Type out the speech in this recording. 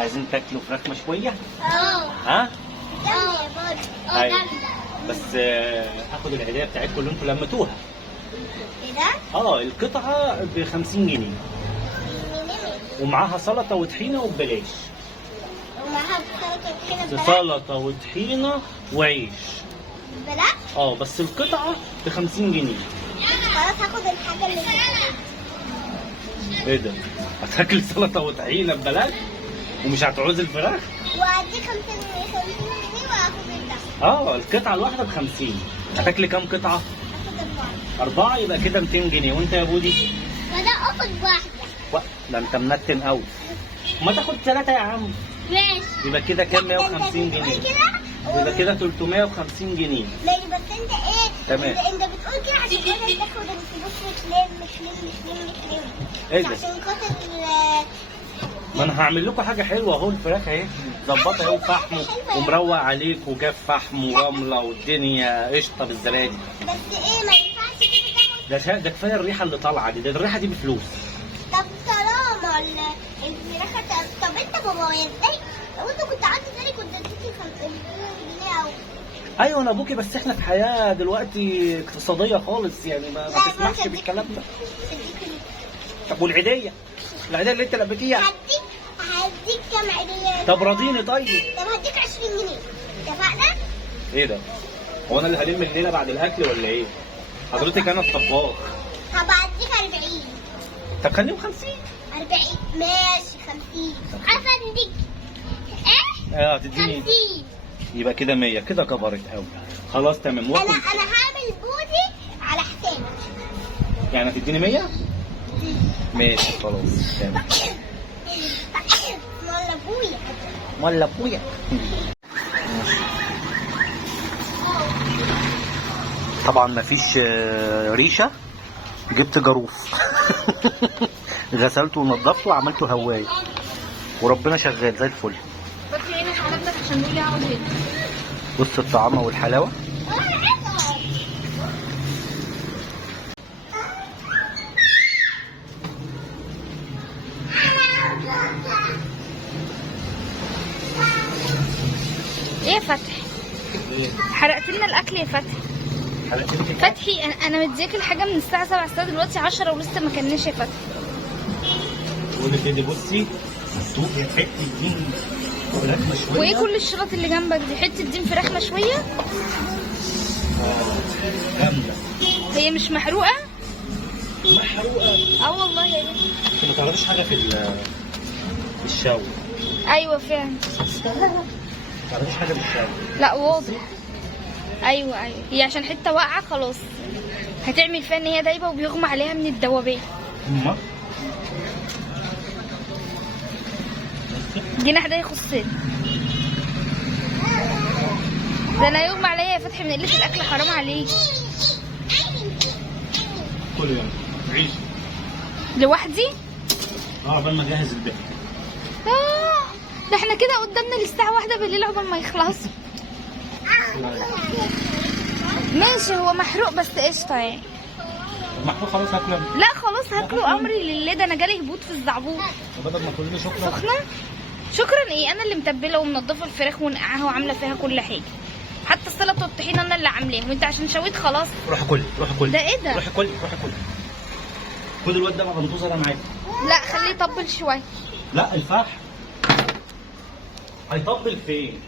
عايزين تاكلوا فراخ مشويه؟ اه ها؟ ايوه بس هاخد العيديه بتاعتكم اللي انتوا لمتوها. ايه ده؟ القطعه ب 50 جنيه ومعاها سلطه وطحينه وببلاش. ومعاها سلطه وطحينه ببلاش؟ سلطه وطحينه وعيش ببلاش؟ بس القطعه ب 50 جنيه. خلاص هاخد الحاجه اللي ايه ده؟ هتاكل سلطه وطحينه ببلاش ومش هتعوز الفراخ؟ وادي 50 جنيه وهاخد ده. القطعه الواحده ب 50. هتاكلي كام قطعه؟ هاخد 4 يبقى كده 200 جنيه. وانت يا بودي؟ وانا اخد واحده. ده انت منتن قوي. ما تاخد 3 يا عم. ماشي. يبقى كده كام؟ 150 جنيه. يبقى كده 350 جنيه. ماشي بس انت ايه؟ تمام. انت بتقول كده عشان خاطر تاخد الفلوس مش ايه ده؟ عشان خاطر ما انا هعمل لكم حاجه حلوه اهو. الفراخ اهي ظبطها اهو فحم ومروق عليك وجاب فحم ورمله والدنيا قشطه بالزبادي. بس ايه ما ينفعش كده تاخد؟ ده كفايه الريحه اللي طالعه دي. ده الريحه دي بفلوس. طب طالما الفراخ طب انت بابا ازاي؟ لو انت كنت عايز ازاي كنت اديتني 50 جنيه او ايوه انا ابوكي بس احنا في حياه دلوقتي اقتصاديه خالص يعني ما تسمحش بالكلام ده. طب والعيديه؟ العيديه اللي انت لبيتيها هديك كام عيديه؟ طب راضيني طيب. طب هديك 20 جنيه اتفقنا؟ ايه ده؟ هو انا اللي هلم الليله بعد الاكل ولا ايه؟ حضرتك انا الطباخ. هبقى اديك 40. طب خليهم 50. 40 ماشي 50. عارفه اديك ايه؟ هتديني 50. يبقى كده 100. كده كبرت قوي. خلاص تمام. انا هعمل بودي على حسابك. يعني هتديني 100؟ ماشي خلاص تمام. ولا ابويا ولا ابويا. طبعا مفيش ريشه. جبت جاروف غسلته ونضفته وعملته هوايه وربنا شغال زي الفل. بس هنا حضرتك عشان نقول اقعد هنا. بص الطعامه والحلاوه. ايه يا فتحي؟ حرقت لنا الاكل يا فتحي. فتحي انا مديك الحاجه من الساعه 7 الساعه دلوقتي 10 ولسه ما كلناش يا فتحي. قولي كده بصي هتسوقي حته دين فراخ مشويه. وايه كل الشرط اللي جنبك دي؟ حته دين فراخ مشويه جامده. هي مش محروقه؟ محروقه. والله يا بنتي. انت ما تعرفيش حاجه في الشاوي. ايوه فعلا. ما تعرفيش حاجه في الشاوي. لا واضح. ايوه هي عشان حته واقعه خلاص هتعمل فيها ان هي دايبه وبيغمى عليها من الدوابين. جناح ده يخصني. ده انا يغمى عليا يا فتحي من قله الاكل. حرام عليك. كل يوم عيش لوحدي؟ عقبال ما اجهز البيت. ده احنا كده قدامنا للساعه 1 بالليل عقبال ما يخلصوا. ماشي هو محروق بس قشطه يعني. محروق خلاص هاكله. لا خلاص هاكله امري لله. ده انا جالي هبوط في الزعبوط. بدل ما تقولي لي شكرا. سخنه؟ شكرا ايه؟ انا اللي متبله ومنضفه الفراخ ونقعها وعامله فيها كل حاجه. حتى السلطه والطحينه انا اللي عاملاهم. وانت عشان شويت خلاص. روح كل ده ايه ده؟ روح كل خد الواد ده مع منتوزه انا معاك. لا خليه يطبل شويه. لا الفحم هيطبل فين؟